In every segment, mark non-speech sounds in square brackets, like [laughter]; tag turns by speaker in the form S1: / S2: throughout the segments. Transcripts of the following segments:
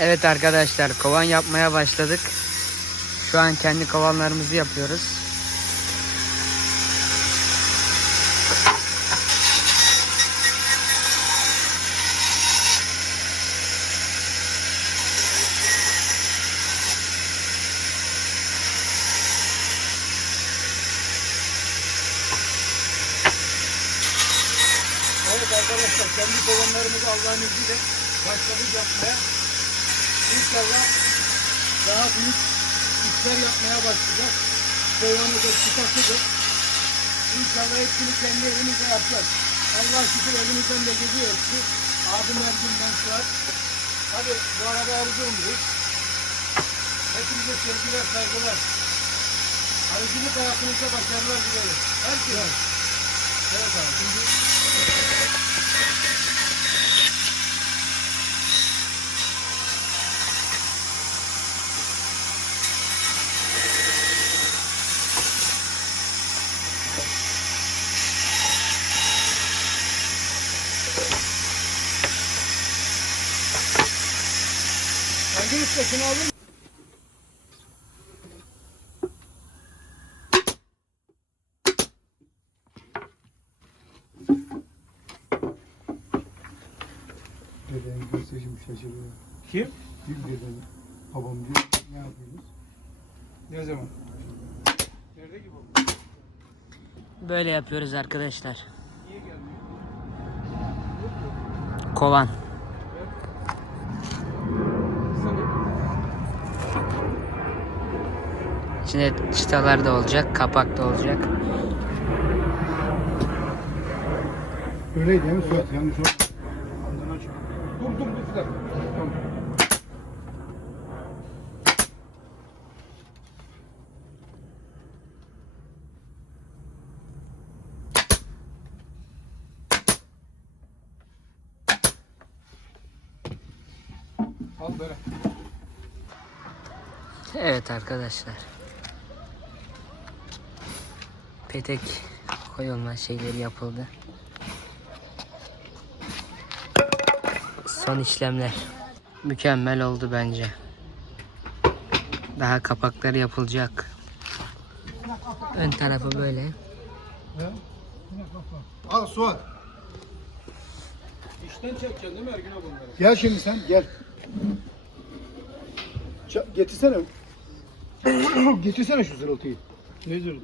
S1: Evet arkadaşlar kovan yapmaya başladık. Şu an kendi kovanlarımızı yapıyoruz.
S2: Evet arkadaşlar kendi kovanlarımızı Allah'ın izniyle başladık yapmaya. İnşallah daha büyük işler yapmaya başlayacağız. Kovanıdır, çıtasıdır. İnşallah hepsini kendi elimizle yapacağız. Allah şükür elimizden de geliyor hepsi. Abim Ergün'den Suat. Hadi bu arada Erzurumluyuz. Hepinize sevgiler, saygılar. Arıcılık hayatınızda başarılar dilerim. Herkese. Evet abi. Şimdi Hangi üsttekini aldın?
S3: Deden gösterişim şaşırıyor.
S2: Kim?
S3: Diyor deden, babam diyor, ne yapıyorsunuz?
S2: Ne zaman? Nerede ki bu?
S1: Böyle yapıyoruz arkadaşlar.
S2: Niye gelmiyor?
S1: Kovan. İçinde çıtalar da olacak, kapak da olacak.
S3: Öyleydi mi oldu.
S2: Ağzını aç. Dur dur dur bir dakika. Tamam. Al böyle.
S1: Evet arkadaşlar. Petek koyulma şeyleri yapıldı. Son işlemler. Mükemmel oldu bence. Daha kapakları yapılacak. Ön tarafı böyle.
S3: Al Suat.
S2: İşten çekeceksin değil mi Ergin abi bunları?
S3: Gel şimdi sen gel. Ça- getirsene. [clears throat] getirsene şu zırıltıyı.
S2: Ne zırhlı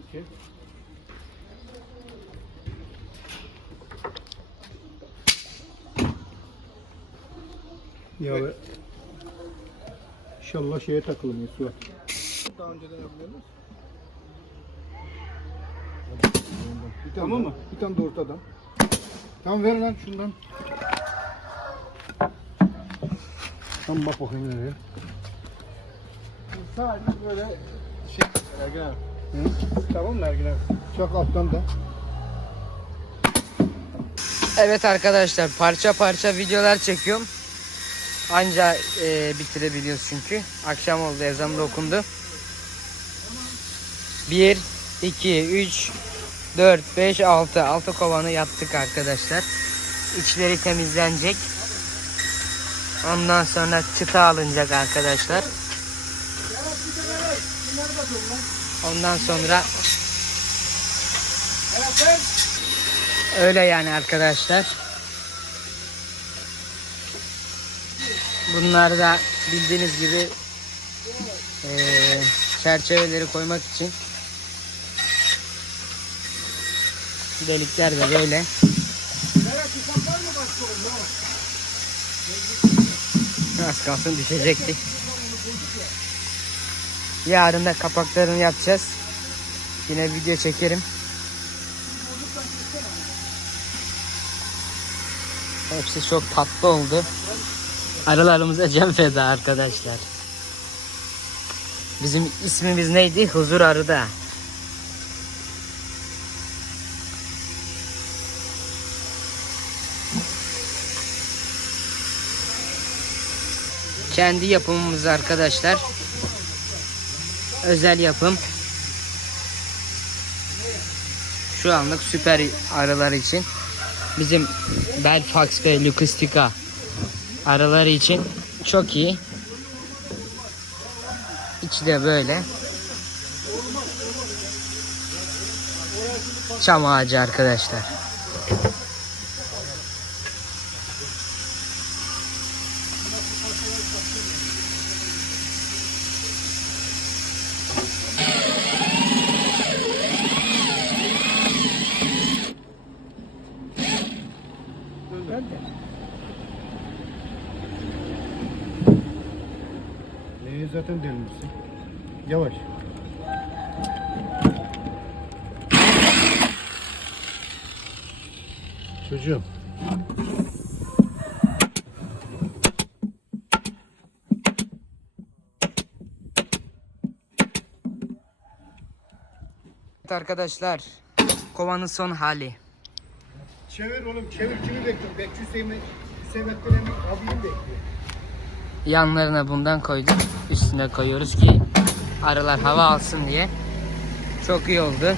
S3: Ya be. İnşallah şeye takılmıyor Suat.
S2: Daha önceden yapmıyoruz.
S3: Bir tane tamam mı? Bir tane de ortadan. Tamam ver lan şundan. Tamam bak bakayım nereye.
S2: Sadece böyle şey Ergin abi.
S3: Hı?
S2: Tamam mı Ergin abi?
S3: Çak alttan da.
S1: Evet arkadaşlar parça parça videolar çekiyorum. Anca e, bitirebiliyoruz çünkü. Akşam oldu ezan da okundu. 1, 2, 3, 4, 5, 6. 6 kovanı yaptık arkadaşlar. İçleri temizlenecek. Ondan sonra çıta alınacak arkadaşlar. Ondan sonra öyle yani arkadaşlar. Bunlar da bildiğiniz gibi eee, çerçeveleri koymak için delikler de böyle. Az kalsın düşecekti. Yarın da kapaklarını yapacağız. Yine video çekerim. Hepsi çok tatlı oldu. Aralarımıza cem feda arkadaşlar. Bizim ismimiz neydi? Huzur Arı'da. Kendi yapımımız arkadaşlar. Özel yapım. Şu anlık süper arılar için. Bizim Belfax ve Lukustika Araları için çok iyi. İçi de böyle. Çam ağacı arkadaşlar.
S3: Neyi zaten delmişsin. Yavaş. Çocuğum.
S1: Evet arkadaşlar. Kovanın son hali.
S3: Çevir oğlum çevir kimi bekliyorum? Bekçi Hüseyin Hüseyin Ekber'in abini bekliyor.
S1: Yanlarına bundan koyduk. Üstüne koyuyoruz ki arılar hava alsın diye. Çok iyi oldu.